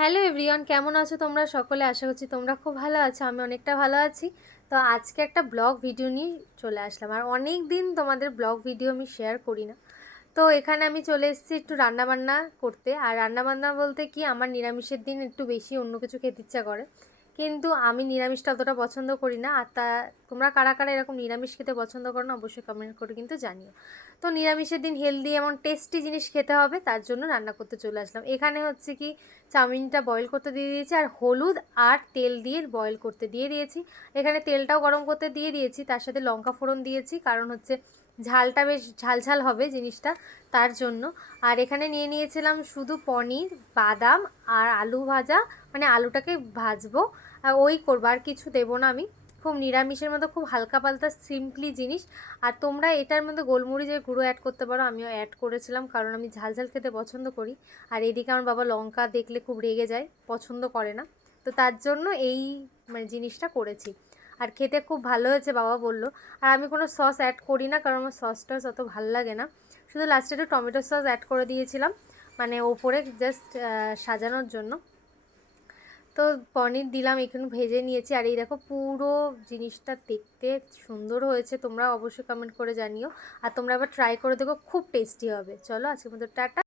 Hello everyone, কেমন আছো তোমরা সকলে? আশা করছি তোমরা খুব ভালো আছো। আমি অনেকটা ভালো আছি। তো আজকে একটা ব্লগ ভিডিও নিয়ে চলে আসলাম। আর অনেক দিন তোমাদের ব্লগ ভিডিও আমি শেয়ার করি না। তো এখানে আমি চলে এসেছি একটু রান্নাবান্না করতে। আর রান্নাবান্না বলতে কি, আমার নিরামিষের দিন একটু বেশি অন্য কিছু খেতে ইচ্ছা করে, কিন্তু আমি নিরামিষটা অতটা পছন্দ করি না। আর তোমরা কারা কারা এরকম নিরামিষ খেতে পছন্দ করো না অবশ্যই কমেন্ট করে কিন্তু জানিও। তো নিরামিষের দিন হেলদি এমন টেস্টি জিনিস খেতে হবে, তার জন্য রান্না করতে চলে আসলাম। এখানে হচ্ছে কি, চাউমিনটা বয়েল করতে দিয়ে দিয়েছি আর হলুদ আর তেল দিয়ে বয়েল করতে দিয়ে দিয়েছি। এখানে তেলটাও গরম করতে দিয়ে দিয়েছি, তার সাথে লঙ্কা ফোড়ন দিয়েছি, কারণ হচ্ছে ঝালটা বেশ ঝালঝাল হবে জিনিসটা, তার জন্য। আর এখানে নিয়ে নিয়েছিলাম শুধু পনির, বাদাম আর আলু ভাজা, মানে আলুটাকে ভাজবো আর ওই করবো, আর কিছু দেবো না আমি। খুব নিরামিষের মধ্যে খুব হালকা পাতলা সিম্পলি জিনিস। আর তোমরা এটার মধ্যে গোলমরিচের গুঁড়ো অ্যাড করতে পারো, আমিও অ্যাড করেছিলাম কারণ আমি ঝাল ঝাল খেতে পছন্দ করি। আর এদিকে আমার বাবা লঙ্কা দেখলে খুব রেগে যায়, পছন্দ করে না। তো তার জন্য এই মানে জিনিসটা করেছি। আর খেতে খুব ভালো হয়েছে বাবা বলল। আর আমি কোনো সস অ্যাড করি না, কারণ আমার সস টস অত ভালো লাগে না। শুধু লাস্টে একটু টমেটো সস অ্যাড করে দিয়েছিলাম, মানে ওপরে জাস্ট সাজানোর জন্য। তো পনির দিলাম, এখানে ভেজে নিয়েছি। আর এই দেখো পুরো জিনিসটা দেখতে সুন্দর হয়েছে, তোমরা অবশ্যই কমেন্ট করে জানিও। আর তোমরা আবার ট্রাই করে দেখো, খুব টেস্টি হবে। চলো আজকের মতো টাটা।